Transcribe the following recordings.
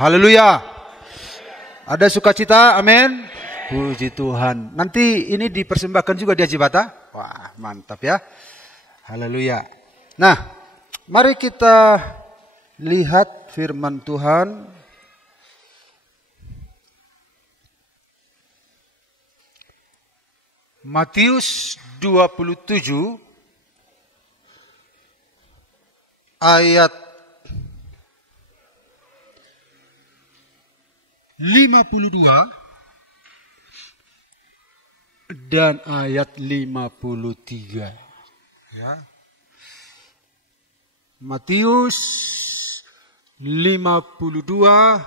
Haleluya. Ada sukacita, amin. Puji Tuhan. Nanti ini dipersembahkan juga di Haji Bata. Wah, mantap ya. Haleluya. Nah, mari kita lihat firman Tuhan. Matius 27 ayat 52 dan ayat 53. Ya. Matius 52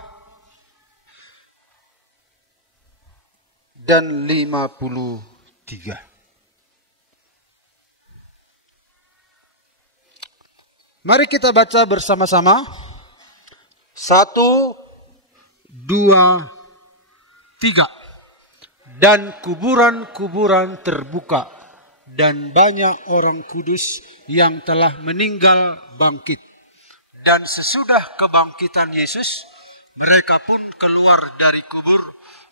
dan 53. Mari kita baca bersama-sama. 1, 2, 3. Dan kuburan-kuburan terbuka, dan banyak orang kudus yang telah meninggal bangkit. Dan sesudah kebangkitan Yesus, mereka pun keluar dari kubur,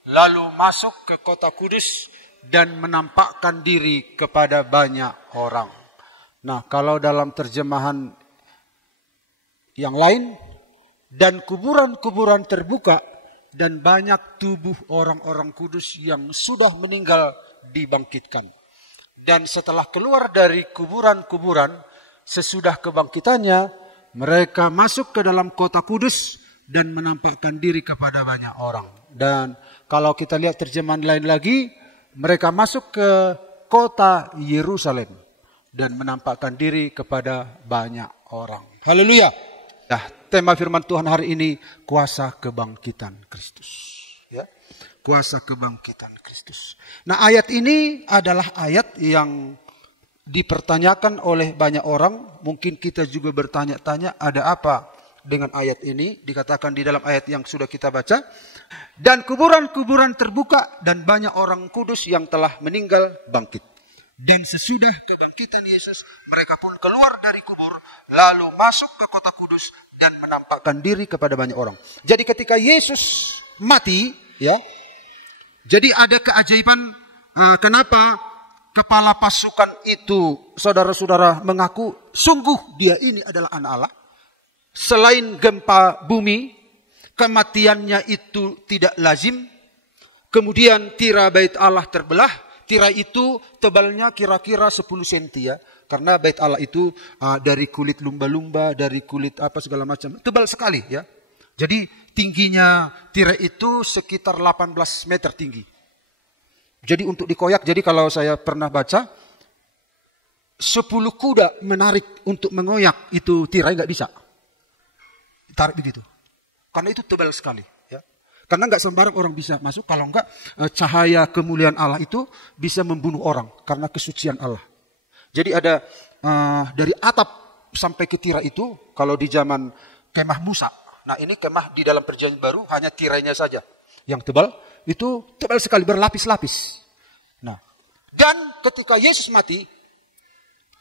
lalu masuk ke kota kudus dan menampakkan diri kepada banyak orang. Nah, kalau dalam terjemahan yang lain, dan kuburan-kuburan terbuka, dan banyak tubuh orang-orang kudus yang sudah meninggal dibangkitkan. Dan setelah keluar dari kuburan-kuburan, sesudah kebangkitannya, mereka masuk ke dalam kota kudus dan menampakkan diri kepada banyak orang. Dan kalau kita lihat terjemahan lain lagi, mereka masuk ke kota Yerusalem dan menampakkan diri kepada banyak orang. Haleluya. Nah, tema firman Tuhan hari ini, kuasa kebangkitan Kristus. Ya, kuasa kebangkitan Kristus. Nah, ayat ini adalah ayat yang dipertanyakan oleh banyak orang. Mungkin kita juga bertanya-tanya, ada apa dengan ayat ini? Dikatakan di dalam ayat yang sudah kita baca. Dan kuburan-kuburan terbuka, dan banyak orang kudus yang telah meninggal bangkit. Dan sesudah kebangkitan Yesus, mereka pun keluar dari kubur, lalu masuk ke kota kudus dan menampakkan diri kepada banyak orang. Jadi ketika Yesus mati, ya, jadi ada keajaiban. Kenapa kepala pasukan itu, saudara-saudara, mengaku sungguh dia ini adalah anak Allah. Selain gempa bumi, kematiannya itu tidak lazim. Kemudian tirai bait Allah terbelah. Tirai itu tebalnya kira-kira 10 cm ya. Karena bait Allah itu dari kulit lumba-lumba, dari kulit apa segala macam. Tebal sekali ya. Jadi tingginya tirai itu sekitar 18 meter tinggi. Jadi untuk dikoyak, jadi kalau saya pernah baca, 10 kuda menarik untuk mengoyak itu tirai nggak bisa. Tarik begitu. Karena itu tebal sekali. Karena nggak sembarang orang bisa masuk, kalau enggak cahaya kemuliaan Allah itu bisa membunuh orang karena kesucian Allah. Jadi ada dari atap sampai ke tirai itu, kalau di zaman kemah Musa. Nah, ini kemah di dalam perjanjian baru hanya tirainya saja yang tebal, itu tebal sekali, berlapis-lapis. Nah, dan ketika Yesus mati,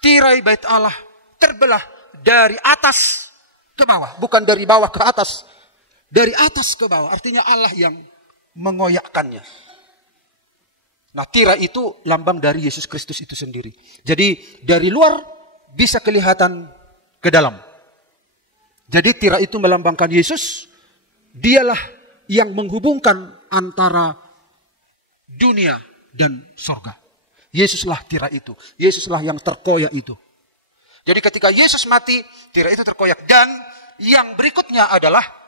tirai bait Allah terbelah dari atas ke bawah, bukan dari bawah ke atas. Dari atas ke bawah, artinya Allah yang mengoyakkannya. Nah, tirai itu lambang dari Yesus Kristus itu sendiri. Jadi dari luar bisa kelihatan ke dalam. Jadi tirai itu melambangkan Yesus. Dialah yang menghubungkan antara dunia dan surga. Yesuslah tirai itu. Yesuslah yang terkoyak itu. Jadi ketika Yesus mati, tirai itu terkoyak. Dan yang berikutnya adalah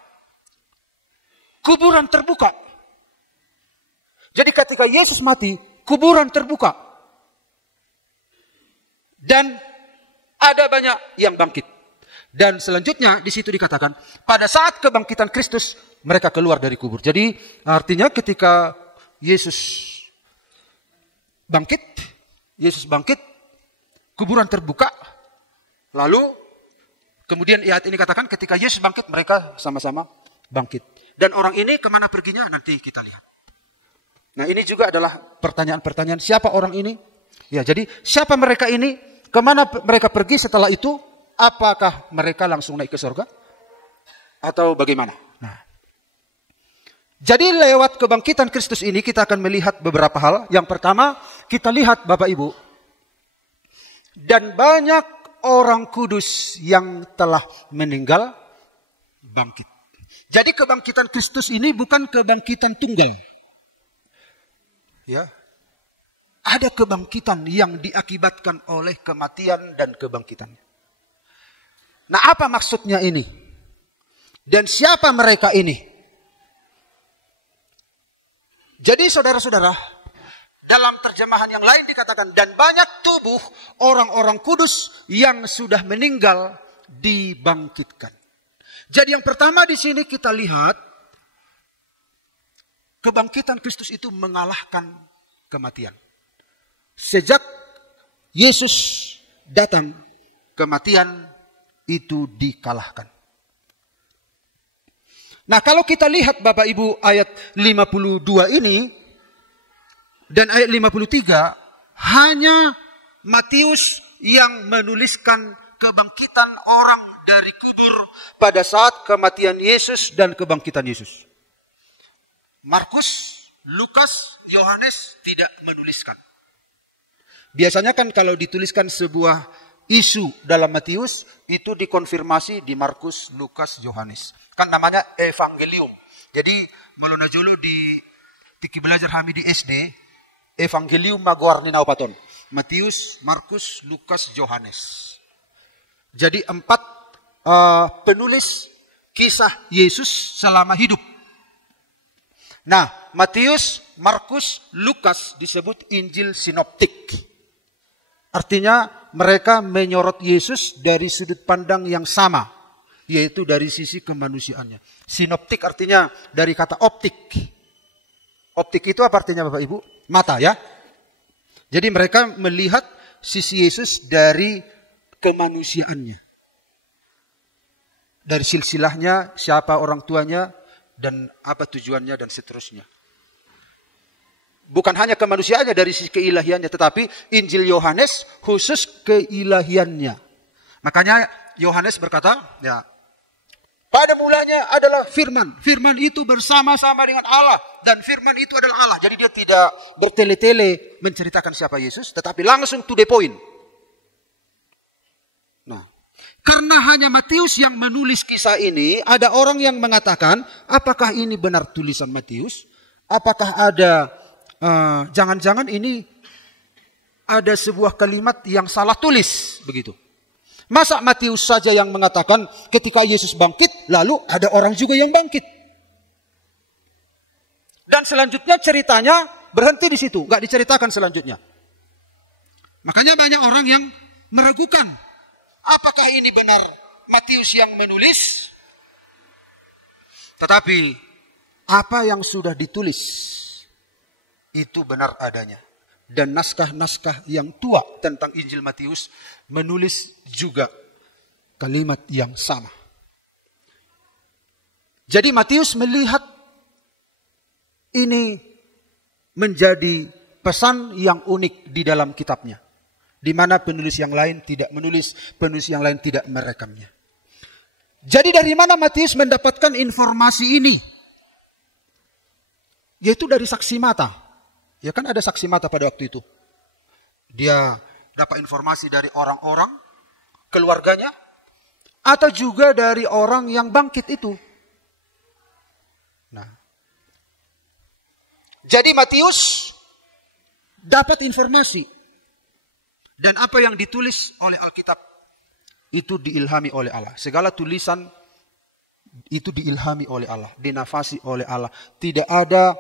kuburan terbuka. Jadi ketika Yesus mati, kuburan terbuka. Dan ada banyak yang bangkit. Dan selanjutnya di situ dikatakan, pada saat kebangkitan Kristus, mereka keluar dari kubur. Jadi artinya ketika Yesus bangkit, kuburan terbuka. Lalu kemudian ayat ini katakan ketika Yesus bangkit, mereka sama-sama bangkit. Dan orang ini kemana perginya nanti kita lihat. Nah, ini juga adalah pertanyaan-pertanyaan, siapa orang ini? Ya, jadi siapa mereka ini? Kemana mereka pergi setelah itu? Apakah mereka langsung naik ke surga? Atau bagaimana? Nah, Jadi lewat kebangkitan Kristus ini kita akan melihat beberapa hal. Yang pertama, kita lihat Bapak Ibu, dan banyak orang kudus yang telah meninggal bangkit. Jadi kebangkitan Kristus ini bukan kebangkitan tunggal. Ya. Ada kebangkitan yang diakibatkan oleh kematian dan kebangkitannya. Nah, apa maksudnya ini? Dan siapa mereka ini? Jadi saudara-saudara, dalam terjemahan yang lain dikatakan, dan banyak tubuh orang-orang kudus yang sudah meninggal dibangkitkan. Jadi yang pertama di sini kita lihat, kebangkitan Kristus itu mengalahkan kematian. Sejak Yesus datang, kematian itu dikalahkan. Nah, kalau kita lihat Bapak Ibu ayat 52 ini dan ayat 53, hanya Matius yang menuliskan kebangkitan orang dari kubur pada saat kematian Yesus dan kebangkitan Yesus. Markus, Lukas, Yohanes tidak menuliskan. Biasanya kan kalau dituliskan sebuah isu dalam Matius, itu dikonfirmasi di Markus, Lukas, Yohanes. Kan namanya evangelium. Jadi Malona Jolo di tiki belajar kami di SD, evangelium maguarni naupaton. Matius, Markus, Lukas, Yohanes. Jadi 4 penulis kisah Yesus selama hidup. Nah, Matius, Markus, Lukas disebut Injil sinoptik. Artinya mereka menyorot Yesus dari sudut pandang yang sama, yaitu dari sisi kemanusiaannya. Sinoptik artinya dari kata optik. Optik itu apa artinya Bapak Ibu? Mata ya. Jadi mereka melihat sisi Yesus dari kemanusiaannya. Dari silsilahnya, siapa orang tuanya, dan apa tujuannya, dan seterusnya. Bukan hanya kemanusiaannya dari sisi keilahiannya, tetapi Injil Yohanes khusus keilahiannya. Makanya Yohanes berkata, ya, pada mulanya adalah firman. Firman itu bersama-sama dengan Allah. Dan firman itu adalah Allah. Jadi dia tidak bertele-tele menceritakan siapa Yesus, tetapi langsung to the point. Nah, karena hanya Matius yang menulis kisah ini, ada orang yang mengatakan, apakah ini benar tulisan Matius? Apakah ada, jangan-jangan ini ada sebuah kalimat yang salah tulis, begitu. Masa Matius saja yang mengatakan ketika Yesus bangkit, lalu ada orang juga yang bangkit. Dan selanjutnya ceritanya berhenti di situ, nggak diceritakan selanjutnya. Makanya banyak orang yang meragukan, apakah ini benar Matius yang menulis? Tetapi apa yang sudah ditulis itu benar adanya. Dan naskah-naskah yang tua tentang Injil Matius menulis juga kalimat yang sama. Jadi Matius melihat ini menjadi pesan yang unik di dalam kitabnya. Di mana penulis yang lain tidak menulis, penulis yang lain tidak merekamnya. Jadi dari mana Matius mendapatkan informasi ini? Yaitu dari saksi mata. Ya kan ada saksi mata pada waktu itu. Dia dapat informasi dari orang-orang, keluarganya, atau juga dari orang yang bangkit itu. Nah, jadi Matius dapat informasi. Dan apa yang ditulis oleh Alkitab itu diilhami oleh Allah. Segala tulisan itu diilhami oleh Allah, dinafasi oleh Allah. Tidak ada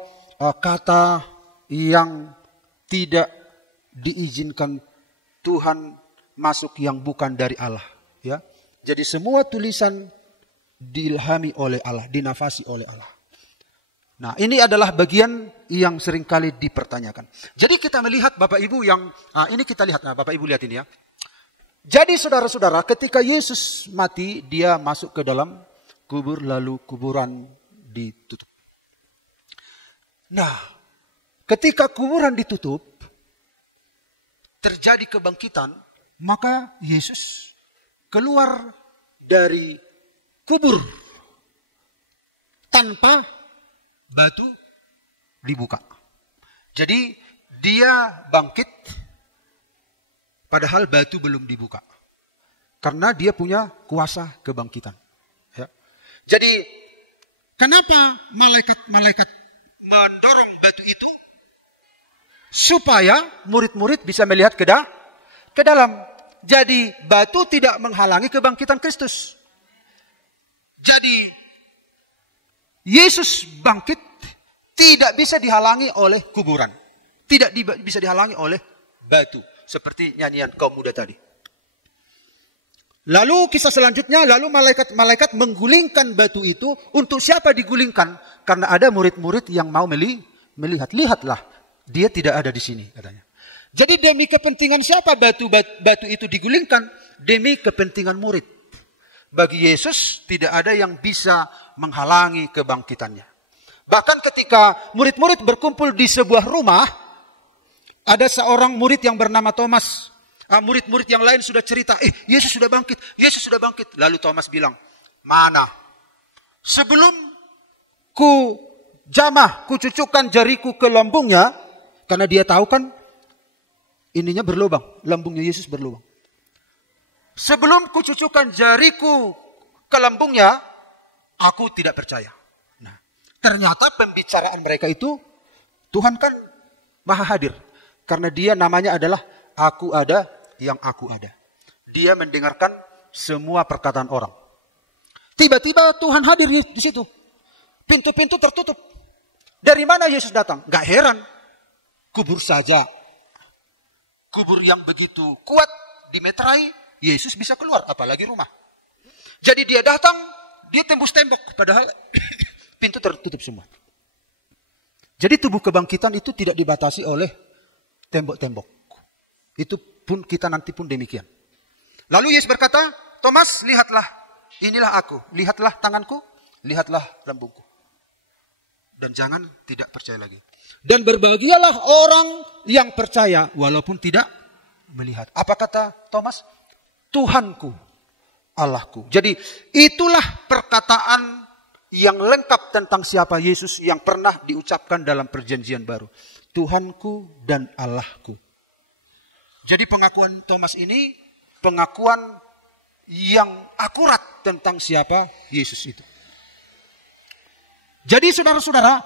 kata yang tidak diizinkan Tuhan masuk yang bukan dari Allah, ya. Jadi semua tulisan diilhami oleh Allah, dinafasi oleh Allah. Nah, ini adalah bagian yang seringkali dipertanyakan. Jadi kita melihat Bapak Ibu yang ini kita lihat, Bapak Ibu lihat ini ya. Jadi saudara-saudara, ketika Yesus mati, dia masuk ke dalam kubur, lalu kuburan ditutup. Nah, ketika kuburan ditutup, terjadi kebangkitan, maka Yesus keluar dari kubur tanpa batu dibuka. Jadi dia bangkit padahal batu belum dibuka. Karena dia punya kuasa kebangkitan. Ya. Jadi kenapa malaikat-malaikat mendorong batu itu? Supaya murid-murid bisa melihat ke dalam. Jadi batu tidak menghalangi kebangkitan Kristus. Jadi Yesus bangkit tidak bisa dihalangi oleh kuburan. Tidak bisa dihalangi oleh batu. Seperti nyanyian kaum muda tadi. Lalu kisah selanjutnya, lalu malaikat-malaikat menggulingkan batu itu. Untuk siapa digulingkan? Karena ada murid-murid yang mau melihat. Lihatlah, dia tidak ada di sini katanya. Jadi demi kepentingan siapa batu itu digulingkan? Demi kepentingan murid. Bagi Yesus tidak ada yang bisa menghalangi kebangkitannya. Bahkan ketika murid-murid berkumpul di sebuah rumah, ada seorang murid yang bernama Thomas. Murid-murid yang lain sudah cerita, Yesus sudah bangkit, Yesus sudah bangkit. Lalu Thomas bilang, mana? Sebelum ku cucukkan jariku ke lambungnya, karena dia tahu kan, ininya berlubang, lambungnya Yesus berlubang. Sebelum ku cucukkan jariku ke lambungnya, aku tidak percaya. Nah, ternyata pembicaraan mereka itu, Tuhan kan maha hadir. Karena dia namanya adalah Aku Ada yang Aku Ada. Dia mendengarkan semua perkataan orang. Tiba-tiba Tuhan hadir di situ. Pintu-pintu tertutup. Dari mana Yesus datang? Gak heran. Kubur saja. Kubur yang begitu kuat dimeterai, Yesus bisa keluar, apalagi rumah. Jadi dia datang, dia tembus tembok, padahal pintu tertutup semua. Jadi tubuh kebangkitan itu tidak dibatasi oleh tembok-tembok. Itu pun kita nanti pun demikian. Lalu Yesus berkata, Thomas, lihatlah, inilah aku. Lihatlah tanganku, lihatlah lambungku. Dan jangan tidak percaya lagi. Dan berbahagialah orang yang percaya walaupun tidak melihat. Apa kata Thomas? Tuhanku, Allahku. Jadi itulah perkataan yang lengkap tentang siapa Yesus yang pernah diucapkan dalam perjanjian baru. Tuhanku dan Allahku. Jadi pengakuan Thomas ini pengakuan yang akurat tentang siapa Yesus itu. Jadi saudara-saudara,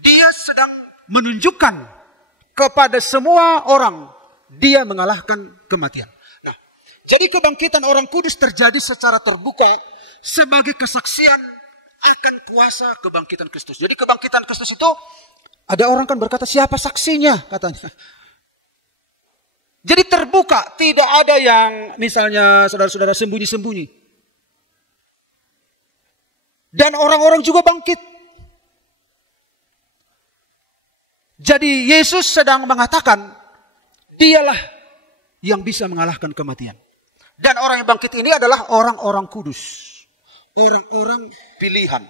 dia sedang menunjukkan kepada semua orang dia mengalahkan kematian. Nah, jadi kebangkitan orang kudus terjadi secara terbuka sebagai kesaksian akan kuasa kebangkitan Kristus. Jadi kebangkitan Kristus itu ada orang kan berkata siapa saksinya katanya. Jadi terbuka, tidak ada yang misalnya saudara-saudara sembunyi-sembunyi. Dan orang-orang juga bangkit. Jadi Yesus sedang mengatakan, dialah yang bisa mengalahkan kematian. Dan orang yang bangkit ini adalah orang-orang kudus. Orang-orang pilihan.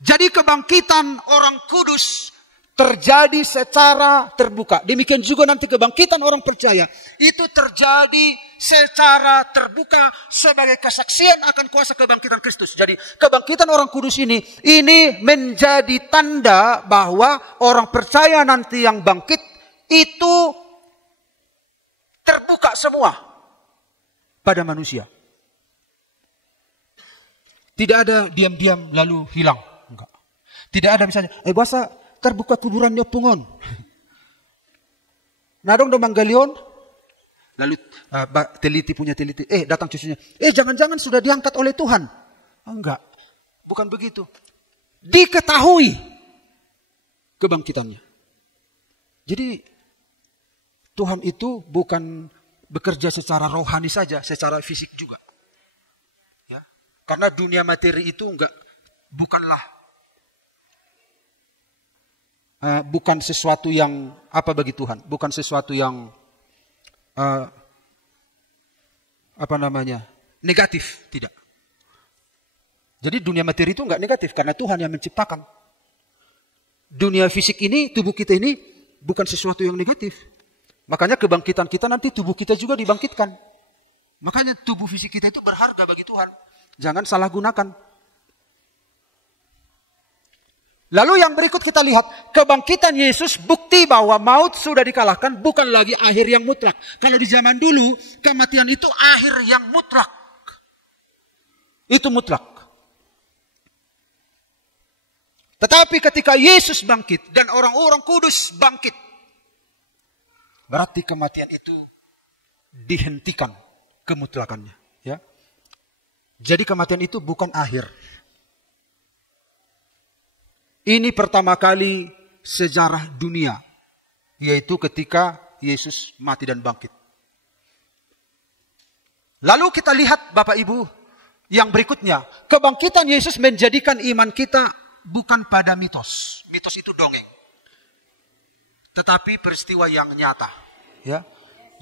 Jadi kebangkitan orang kudus terjadi secara terbuka. Demikian juga nanti kebangkitan orang percaya. Itu terjadi secara terbuka sebagai kesaksian akan kuasa kebangkitan Kristus. Jadi kebangkitan orang kudus ini menjadi tanda bahwa orang percaya nanti yang bangkit itu terbuka semua pada manusia. Tidak ada diam-diam lalu hilang. Enggak. Tidak ada misalnya, bahasa terbuka kuburannya pungon. Nadong domang galion. Lalu teliti datang cucunya. Jangan-jangan sudah diangkat oleh Tuhan. Enggak. Bukan begitu. Diketahui kebangkitannya. Jadi Tuhan itu bukan bekerja secara rohani saja, secara fisik juga. Ya. Karena dunia materi itu bukan sesuatu yang apa bagi Tuhan, bukan sesuatu yang negatif, tidak. Jadi dunia materi itu enggak negatif karena Tuhan yang menciptakan. Dunia fisik ini, tubuh kita ini bukan sesuatu yang negatif. Makanya kebangkitan kita nanti tubuh kita juga dibangkitkan. Makanya tubuh fisik kita itu berharga bagi Tuhan. Jangan salah gunakan. Lalu yang berikut kita lihat, kebangkitan Yesus bukti bahwa maut sudah dikalahkan, bukan lagi akhir yang mutlak. Kalau di zaman dulu, kematian itu akhir yang mutlak. Itu mutlak. Tetapi ketika Yesus bangkit dan orang-orang kudus bangkit, berarti kematian itu dihentikan kemutlakannya. Ya. Jadi kematian itu bukan akhir. Ini pertama kali sejarah dunia, yaitu ketika Yesus mati dan bangkit. Lalu kita lihat Bapak Ibu yang berikutnya. Kebangkitan Yesus menjadikan iman kita bukan pada mitos. Mitos itu dongeng. Tetapi peristiwa yang nyata. Ya.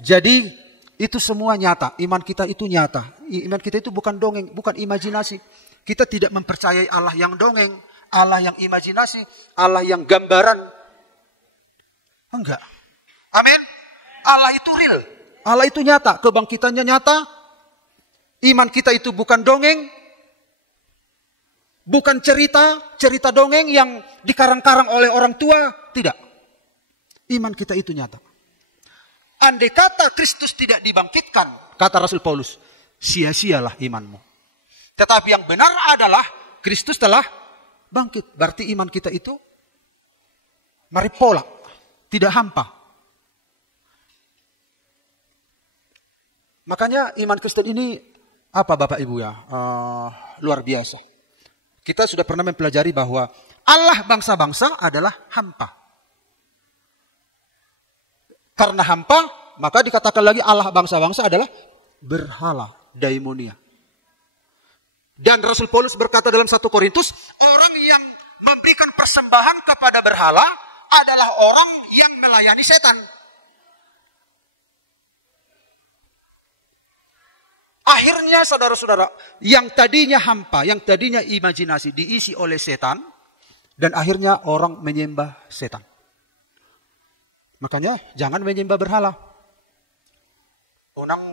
Jadi itu semua nyata. Iman kita itu nyata. Iman kita itu bukan dongeng, bukan imajinasi. Kita tidak mempercayai Allah yang dongeng, Allah yang imajinasi, Allah yang gambaran. Enggak. Amin. Allah itu real. Allah itu nyata. Kebangkitannya nyata. Iman kita itu bukan dongeng. Bukan cerita dongeng yang dikarang-karang oleh orang tua. Tidak. Iman kita itu nyata. Andai kata Kristus tidak dibangkitkan, kata Rasul Paulus, sia-sialah imanmu. Tetapi yang benar adalah Kristus telah bangkit. Berarti iman kita itu maripola, tidak hampa. Makanya iman Kristen ini apa Bapak Ibu ya? Luar biasa. Kita sudah pernah mempelajari bahwa Allah bangsa-bangsa adalah hampa. Karena hampa, maka dikatakan lagi Allah bangsa-bangsa adalah berhala, daimonia. Dan Rasul Paulus berkata dalam 1 Korintus, orang yang memberikan persembahan kepada berhala adalah orang yang melayani setan. Akhirnya saudara-saudara, yang tadinya hampa, yang tadinya imajinasi diisi oleh setan, dan akhirnya orang menyembah setan. Makanya jangan menyembah berhala. Unang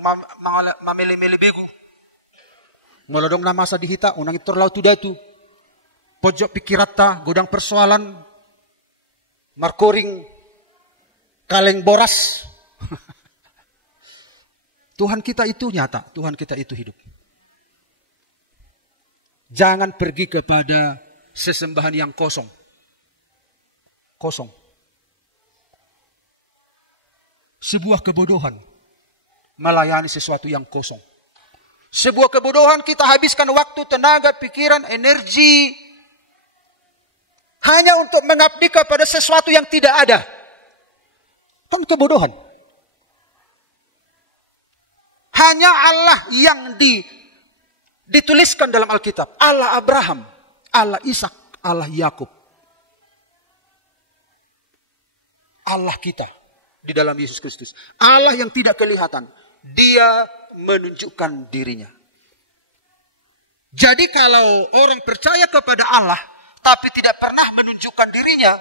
mamili-mili begu. Molodong nama sa dihita, unang iturlaw tudatu. Pojok pikirata, gudang persoalan. Markoring, kaleng boras. Tuhan kita itu nyata, Tuhan kita itu hidup. Jangan pergi kepada sesembahan yang kosong. Kosong. Sebuah kebodohan melayani sesuatu yang kosong. Sebuah kebodohan kita habiskan waktu, tenaga, pikiran, energi hanya untuk mengabdi kepada sesuatu yang tidak ada. Kan kebodohan. Hanya Allah yang dituliskan dalam Alkitab. Allah Abraham, Allah Ishak, Allah Yakub. Allah kita di dalam Yesus Kristus. Allah yang tidak kelihatan. Dia menunjukkan dirinya. Jadi kalau orang percaya kepada Allah, tapi tidak pernah menunjukkan dirinya,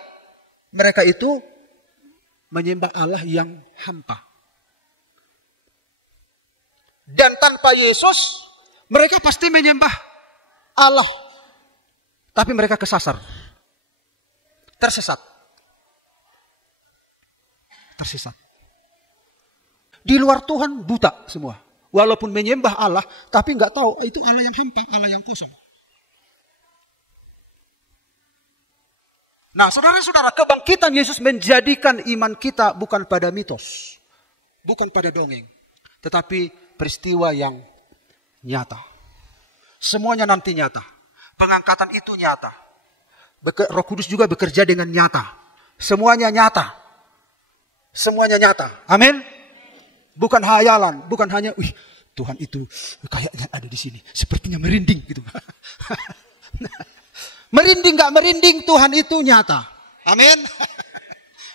mereka itu menyembah Allah yang hampa. Dan tanpa Yesus, mereka pasti menyembah Allah. Tapi mereka kesasar. Tersesat. Di luar Tuhan buta semua. Walaupun menyembah Allah, tapi nggak tahu itu Allah yang hampa, Allah yang kosong. Nah, saudara-saudara, kebangkitan Yesus menjadikan iman kita bukan pada mitos, bukan pada dongeng, tetapi peristiwa yang nyata. Semuanya nanti nyata. Pengangkatan itu nyata. Roh Kudus juga bekerja dengan nyata. Semuanya nyata. Semuanya nyata. Amin. Bukan hayalan, bukan hanya Tuhan itu kayaknya ada di sini, sepertinya merinding gitu. Merinding gak merinding, Tuhan itu nyata. Amin.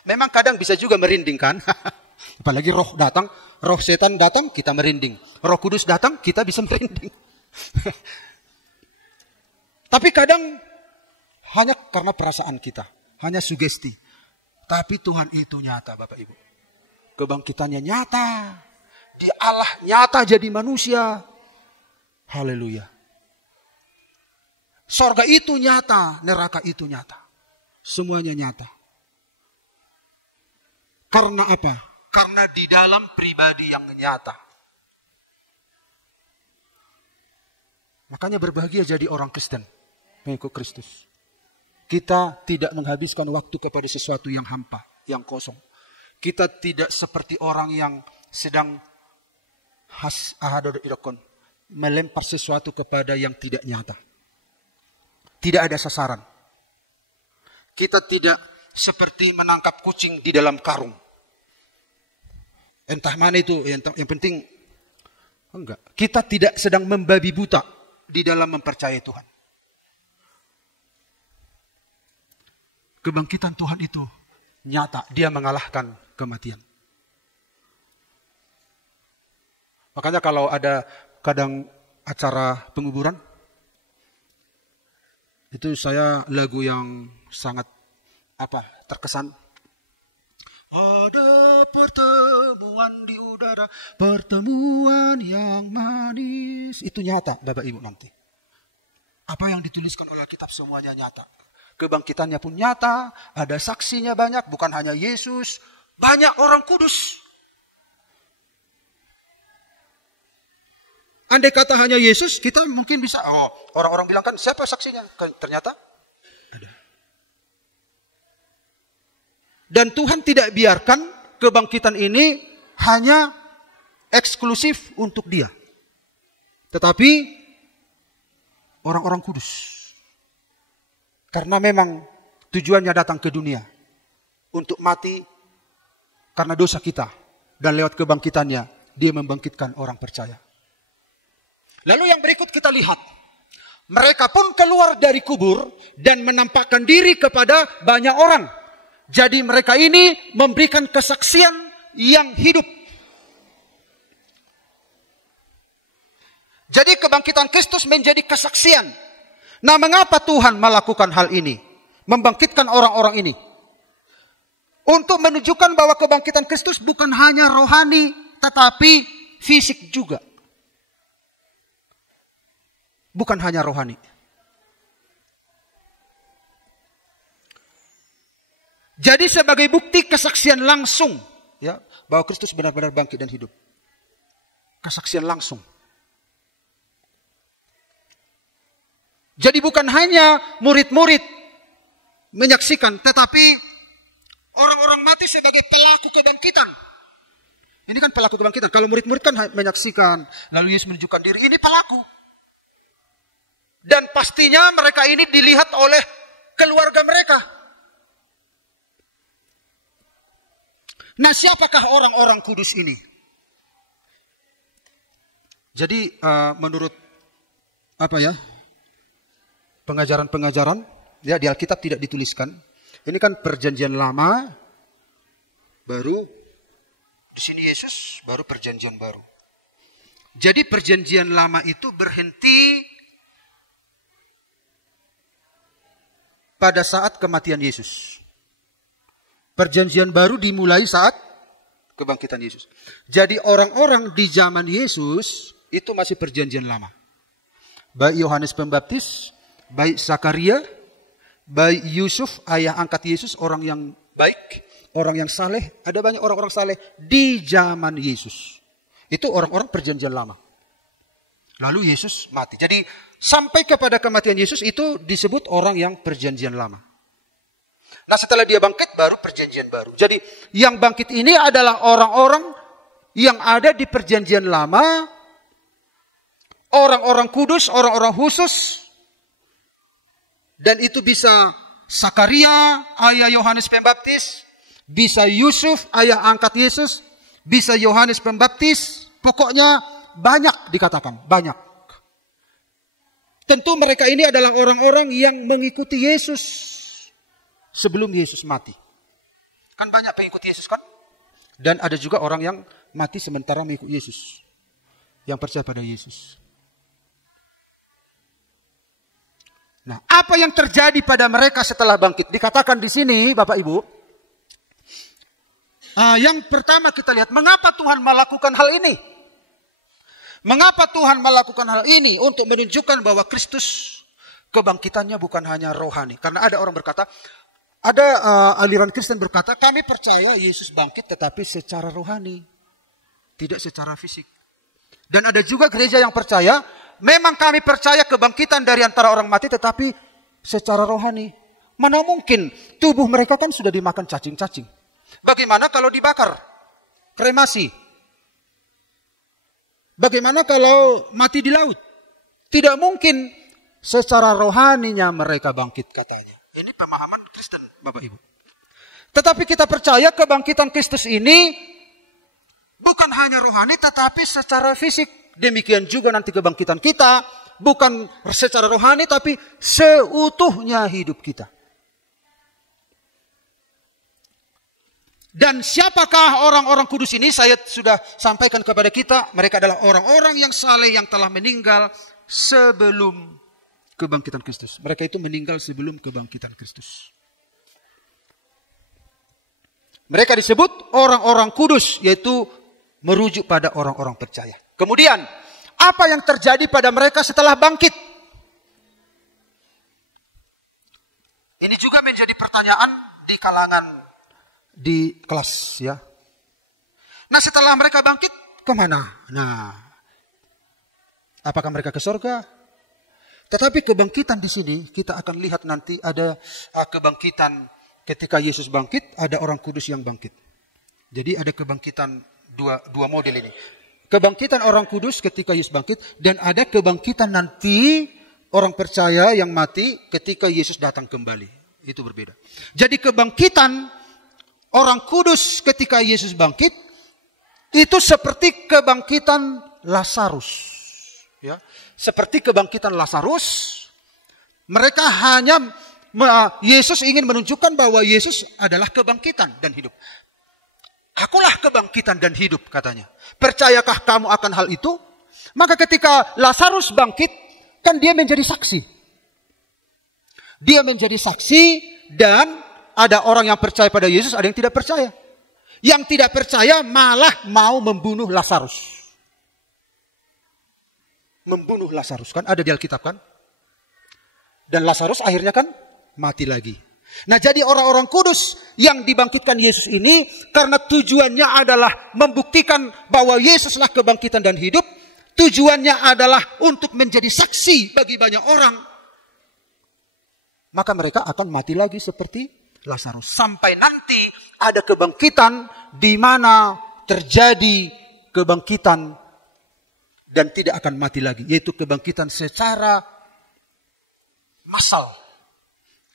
Memang kadang bisa juga merinding kan. Apalagi roh datang, roh setan datang, kita merinding. Roh Kudus datang, kita bisa merinding. Tapi kadang hanya karena perasaan kita, hanya sugesti. Tapi Tuhan itu nyata Bapak Ibu. Kebangkitannya nyata. Dia Allah nyata jadi manusia. Haleluya. Sorga itu nyata, neraka itu nyata. Semuanya nyata. Karena apa? Karena di dalam pribadi yang nyata. Makanya berbahagia jadi orang Kristen, pengikut Kristus. Kita tidak menghabiskan waktu kepada sesuatu yang hampa, yang kosong. Kita tidak seperti orang yang sedang melempar sesuatu kepada yang tidak nyata. Tidak ada sasaran. Kita tidak seperti menangkap kucing di dalam karung. Entah mana itu, yang penting enggak. Kita tidak sedang membabi buta di dalam mempercayai Tuhan. Kebangkitan Tuhan itu nyata, dia mengalahkan kematian. Makanya kalau ada kadang acara penguburan, itu saya lagu yang sangat terkesan. Ada pertemuan di udara, pertemuan yang manis. Itu nyata, Bapak Ibu nanti. Apa yang dituliskan oleh kitab semuanya nyata. Kebangkitannya pun nyata, ada saksinya banyak, bukan hanya Yesus, banyak orang kudus. Andai kata hanya Yesus, kita mungkin bisa, orang-orang bilang kan siapa saksinya? Ternyata ada. Dan Tuhan tidak biarkan kebangkitan ini hanya eksklusif untuk dia. Tetapi orang-orang kudus. Karena memang tujuannya datang ke dunia. Untuk mati karena dosa kita. Dan lewat kebangkitannya, dia membangkitkan orang percaya. Lalu yang berikut kita lihat. Mereka pun keluar dari kubur dan menampakkan diri kepada banyak orang. Jadi mereka ini memberikan kesaksian yang hidup. Jadi kebangkitan Kristus menjadi kesaksian. Nah, mengapa Tuhan melakukan hal ini? Membangkitkan orang-orang ini. Untuk menunjukkan bahwa kebangkitan Kristus bukan hanya rohani, tetapi fisik juga. Bukan hanya rohani. Jadi sebagai bukti kesaksian langsung, ya, bahwa Kristus benar-benar bangkit dan hidup. Kesaksian langsung. Jadi bukan hanya murid-murid menyaksikan, tetapi orang-orang mati sebagai pelaku kebangkitan. Ini kan pelaku kebangkitan. Kalau murid-murid kan menyaksikan, lalu Yesus menunjukkan diri, ini pelaku. Dan pastinya mereka ini dilihat oleh keluarga mereka. Nah, siapakah orang-orang kudus ini? Jadi menurut pengajaran-pengajaran ya di Alkitab tidak dituliskan. Ini kan perjanjian lama, baru di sini Yesus, baru perjanjian baru. Jadi perjanjian lama itu berhenti pada saat kematian Yesus. Perjanjian baru dimulai saat kebangkitan Yesus. Jadi orang-orang di zaman Yesus itu masih perjanjian lama. Baik Yohanes Pembaptis, baik Zakaria, baik Yusuf, ayah angkat Yesus, orang yang baik, orang yang saleh. Ada banyak orang-orang saleh di zaman Yesus. Itu orang-orang perjanjian lama. Lalu Yesus mati. Jadi sampai kepada kematian Yesus itu disebut orang yang perjanjian lama. Nah, setelah dia bangkit baru perjanjian baru. Jadi yang bangkit ini adalah orang-orang yang ada di perjanjian lama. Orang-orang kudus, orang-orang khusus. Dan itu bisa Zakaria, ayah Yohanes Pembaptis. Bisa Yusuf, ayah angkat Yesus. Bisa Yohanes Pembaptis. Pokoknya banyak dikatakan, banyak. Tentu mereka ini adalah orang-orang yang mengikuti Yesus sebelum Yesus mati. Kan banyak pengikut Yesus kan? Dan ada juga orang yang mati sementara mengikut Yesus. Yang percaya pada Yesus. Nah, apa yang terjadi pada mereka setelah bangkit? Dikatakan di sini, Bapak Ibu. Yang pertama kita lihat, mengapa Tuhan melakukan hal ini? Mengapa Tuhan melakukan hal ini? Untuk menunjukkan bahwa Kristus kebangkitannya bukan hanya rohani. Karena ada orang berkata, Ada aliran Kristen berkata, kami percaya Yesus bangkit tetapi secara rohani, tidak secara fisik. Dan ada juga gereja yang percaya, memang kami percaya kebangkitan dari antara orang mati tetapi secara rohani. Mana mungkin, tubuh mereka kan sudah dimakan cacing-cacing. Bagaimana kalau dibakar? Kremasi. Bagaimana kalau mati di laut? Tidak mungkin secara rohaninya mereka bangkit katanya. Ini pemahaman Kristen, Bapak Ibu. Tetapi kita percaya kebangkitan Kristus ini bukan hanya rohani tetapi secara fisik. Demikian juga nanti kebangkitan kita bukan secara rohani tapi seutuhnya hidup kita. Dan siapakah orang-orang kudus ini? Saya sudah sampaikan kepada kita. Mereka adalah orang-orang yang saleh yang telah meninggal sebelum kebangkitan Kristus. Mereka itu meninggal sebelum kebangkitan Kristus. Mereka disebut orang-orang kudus, yaitu merujuk pada orang-orang percaya. Kemudian, apa yang terjadi pada mereka setelah bangkit? Ini juga menjadi pertanyaan di kalangan di kelas, ya. Nah, setelah mereka bangkit, kemana? Nah, apakah mereka ke surga? Tetapi kebangkitan di sini kita akan lihat nanti ada kebangkitan ketika Yesus bangkit, ada orang kudus yang bangkit. Jadi ada kebangkitan dua model ini. Kebangkitan orang kudus ketika Yesus bangkit, dan ada kebangkitan nanti orang percaya yang mati ketika Yesus datang kembali. Itu berbeda. Jadi kebangkitan orang kudus ketika Yesus bangkit itu seperti kebangkitan Lazarus. Ya, seperti kebangkitan Lazarus, mereka hanya Yesus ingin menunjukkan bahwa Yesus adalah kebangkitan dan hidup. Akulah kebangkitan dan hidup katanya. Percayakah kamu akan hal itu? Maka ketika Lazarus bangkit, kan dia menjadi saksi. Dia menjadi saksi dan ada orang yang percaya pada Yesus, ada yang tidak percaya. Yang tidak percaya malah mau membunuh Lazarus. Membunuh Lazarus, kan ada di Alkitab kan? Dan Lazarus akhirnya kan mati lagi. Nah, jadi orang-orang kudus yang dibangkitkan Yesus ini karena tujuannya adalah membuktikan bahwa Yesuslah kebangkitan dan hidup. Tujuannya adalah untuk menjadi saksi bagi banyak orang. Maka mereka akan mati lagi seperti Lazarus. Sampai nanti ada kebangkitan di mana terjadi kebangkitan dan tidak akan mati lagi. Yaitu kebangkitan secara massal.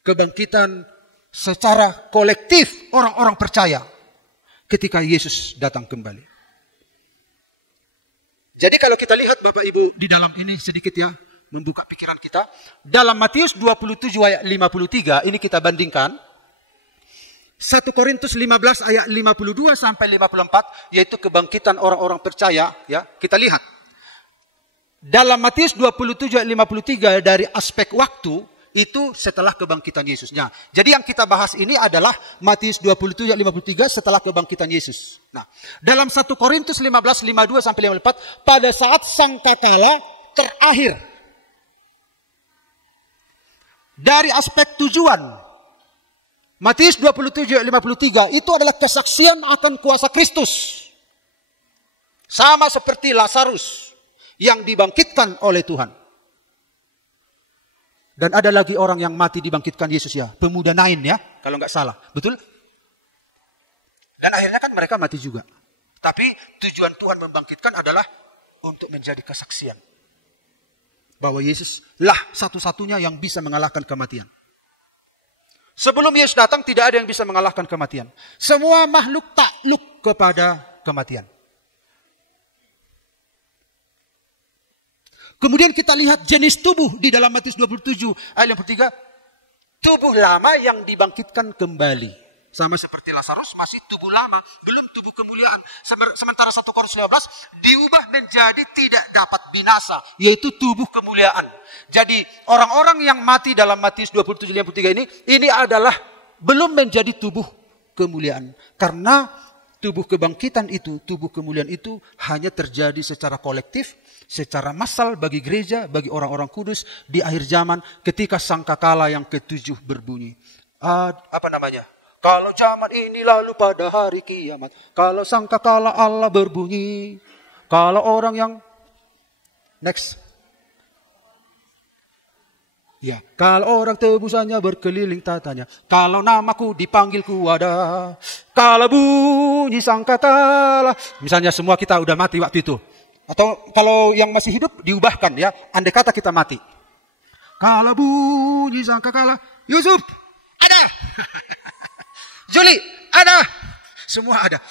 Kebangkitan secara kolektif orang-orang percaya ketika Yesus datang kembali. Jadi kalau kita lihat Bapak Ibu di dalam ini sedikit ya, membuka pikiran kita. Dalam Matius 27 ayat 53 ini kita bandingkan 1 Korintus 15 ayat 52 sampai 54 yaitu kebangkitan orang-orang percaya, ya. Kita lihat. Dalam Matius 27 ayat 53 dari aspek waktu itu setelah kebangkitan Yesusnya. Jadi yang kita bahas ini adalah Matius 27 ayat 53 setelah kebangkitan Yesus. Nah, dalam 1 Korintus 15 52 sampai 54 pada saat sangkakala terakhir. Dari aspek tujuan Matius 27 ayat 53 itu adalah kesaksian akan kuasa Kristus. Sama seperti Lazarus yang dibangkitkan oleh Tuhan. Dan ada lagi orang yang mati dibangkitkan Yesus ya. Pemuda Nain ya. Kalau nggak salah. Betul? Dan akhirnya kan mereka mati juga. Tapi tujuan Tuhan membangkitkan adalah untuk menjadi kesaksian. Bahwa Yesuslah satu-satunya yang bisa mengalahkan kematian. Sebelum Yesus datang tidak ada yang bisa mengalahkan kematian. Semua makhluk takluk kepada kematian. Kemudian kita lihat jenis tubuh di dalam Matius 27 ayat 53. Tubuh lama yang dibangkitkan kembali. Sama seperti Lazarus masih tubuh lama. Belum tubuh kemuliaan. Sementara 1 Korintus 15 diubah menjadi tidak dapat binasa. Yaitu tubuh kemuliaan. Jadi orang-orang yang mati dalam Matius 27 ayat 53 ini adalah belum menjadi tubuh kemuliaan. Karena tubuh kebangkitan itu, tubuh kemuliaan itu hanya terjadi secara kolektif. Secara massal bagi gereja, bagi orang-orang kudus di akhir zaman ketika sangkakala yang ketujuh berbunyi. apa namanya? Kalau zaman ini lalu pada hari kiamat, kalau sangkakala Allah berbunyi, kalau orang yang next. Ya, kalau orang tebusannya berkeliling tatanya, kalau namaku dipanggilku ada, kalau bunyi sangkakala, misalnya semua kita udah mati waktu itu. Atau kalau yang masih hidup diubahkan ya, andai kata kita mati. Kalau bunyi sangkakala, Yusuf ada. Juli ada. Semua ada.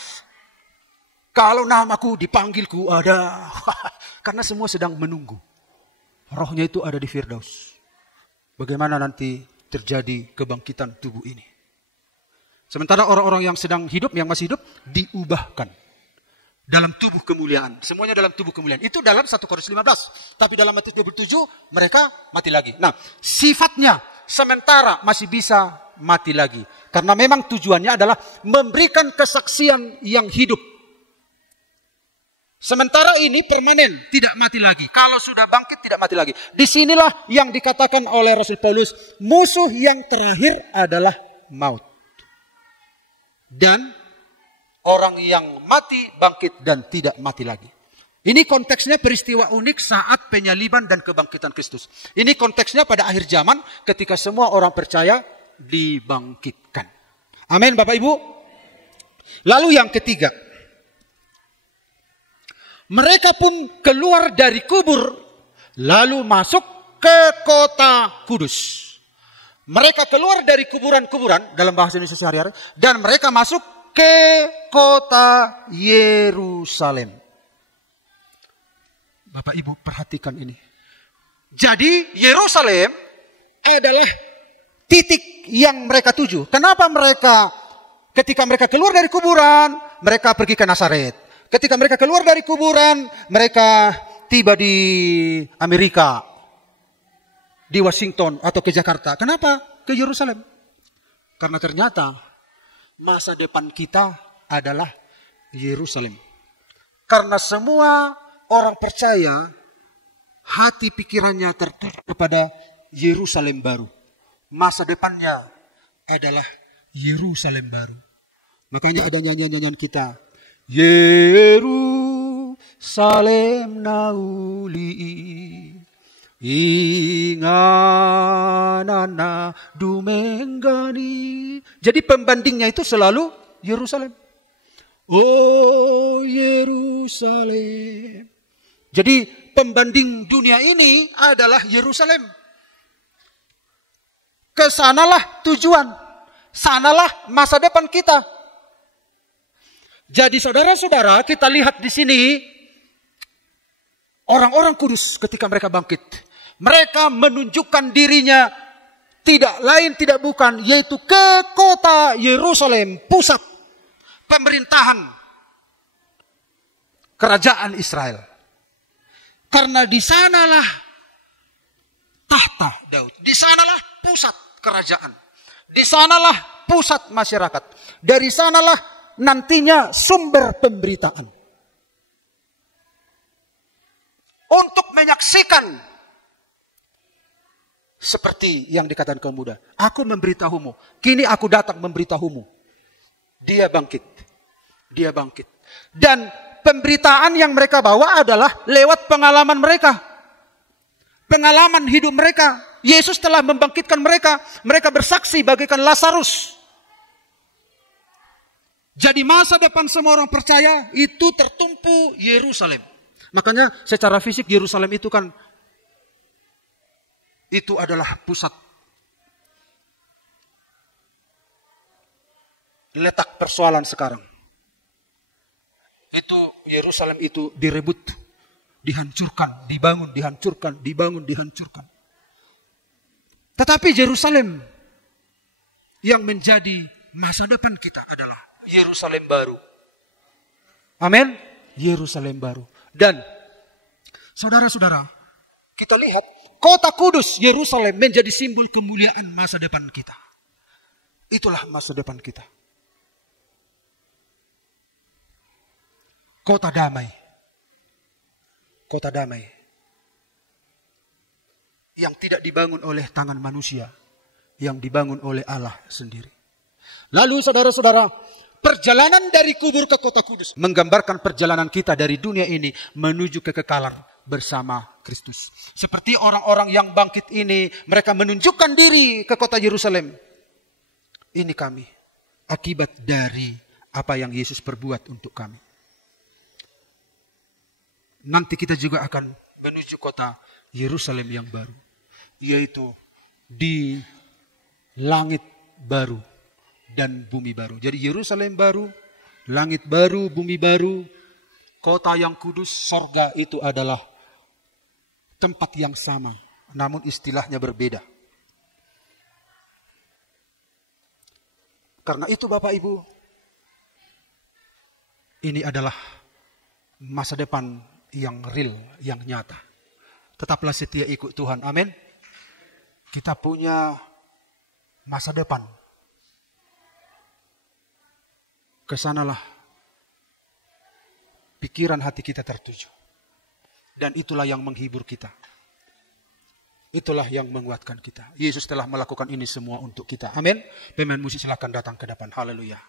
Kalau namaku dipanggilku ada. Karena semua sedang menunggu. Rohnya itu ada di Firdaus. Bagaimana nanti terjadi kebangkitan tubuh ini. Sementara orang-orang yang sedang hidup, yang masih hidup, diubahkan. Dalam tubuh kemuliaan. Semuanya dalam tubuh kemuliaan. Itu dalam 1 Korintus 15. Tapi dalam Matius 27, mereka mati lagi. Nah, sifatnya sementara masih bisa mati lagi. Karena memang tujuannya adalah memberikan kesaksian yang hidup. Sementara ini permanen, tidak mati lagi. Kalau sudah bangkit, tidak mati lagi. Disinilah yang dikatakan oleh Rasul Paulus, musuh yang terakhir adalah maut. Dan orang yang mati, bangkit, dan tidak mati lagi. Ini konteksnya peristiwa unik saat penyaliban dan kebangkitan Kristus. Ini konteksnya pada akhir zaman ketika semua orang percaya dibangkitkan. Amin Bapak Ibu. Lalu yang ketiga. Mereka pun keluar dari kubur, lalu masuk ke kota Kudus. Mereka keluar dari kuburan-kuburan, dalam bahasa Indonesia sehari-hari, dan mereka masuk ke kota Yerusalem. Bapak Ibu perhatikan ini. Jadi Yerusalem adalah titik yang mereka tuju. Kenapa mereka, ketika mereka keluar dari kuburan, mereka pergi ke Nazaret. Ketika mereka keluar dari kuburan, mereka tiba di Amerika, di Washington atau ke Jakarta. Kenapa? Ke Yerusalem. Karena ternyata masa depan kita adalah Yerusalem. Karena semua orang percaya, hati pikirannya tertuju kepada Yerusalem baru. Masa depannya adalah Yerusalem baru. Makanya ada nyanyian-nyanyian kita. Yerusalem nauli inganana dumenggani. Jadi pembandingnya itu selalu Yerusalem. Oh Yerusalem. Jadi pembanding dunia ini adalah Yerusalem. Kesanalah tujuan. Sanalah masa depan kita. Jadi saudara-saudara, kita lihat di sini orang-orang kudus ketika mereka bangkit. Mereka menunjukkan dirinya tidak lain tidak bukan yaitu ke kota Yerusalem, pusat pemerintahan kerajaan Israel. Karena di sanalah tahta Daud, di sanalah pusat kerajaan. Di sanalah pusat masyarakat. Dari sanalah nantinya sumber pemberitaan. Untuk menyaksikan seperti yang dikatakan kaum muda. Aku memberitahumu. Kini aku datang memberitahumu. Dia bangkit. Dia bangkit. Dan pemberitaan yang mereka bawa adalah lewat pengalaman mereka. Pengalaman hidup mereka. Yesus telah membangkitkan mereka. Mereka bersaksi bagaikan Lazarus. Jadi masa depan semua orang percaya itu tertumpu Yerusalem. Makanya secara fisik Yerusalem itu kan itu adalah pusat letak persoalan sekarang. Itu Yerusalem itu direbut, dihancurkan, dibangun, dihancurkan, dibangun, dihancurkan. Tetapi Yerusalem yang menjadi masa depan kita adalah Yerusalem baru. Amin. Yerusalem baru. Dan saudara-saudara, kita lihat kota kudus Yerusalem menjadi simbol kemuliaan masa depan kita. Itulah masa depan kita. Kota damai. Kota damai. Yang tidak dibangun oleh tangan manusia. yang dibangun oleh Allah sendiri. Lalu saudara-saudara, perjalanan dari kubur ke kota kudus menggambarkan perjalanan kita dari dunia ini menuju kekekalan bersama Kristus. Seperti orang-orang yang bangkit ini, mereka menunjukkan diri ke kota Yerusalem. Ini kami, akibat dari apa yang Yesus perbuat untuk kami. Nanti kita juga akan menuju kota Yerusalem yang baru, yaitu di langit baru dan bumi baru. Jadi Yerusalem baru, langit baru, bumi baru, kota yang kudus, sorga itu adalah tempat yang sama, namun istilahnya berbeda. Karena itu Bapak Ibu, ini adalah masa depan yang real, yang nyata. Tetaplah setia ikut Tuhan, amin. Kita punya masa depan. Kesanalah pikiran hati kita tertuju. Dan itulah yang menghibur kita. Itulah yang menguatkan kita. Yesus telah melakukan ini semua untuk kita. Amin. Pemain musik silakan datang ke depan. Haleluya.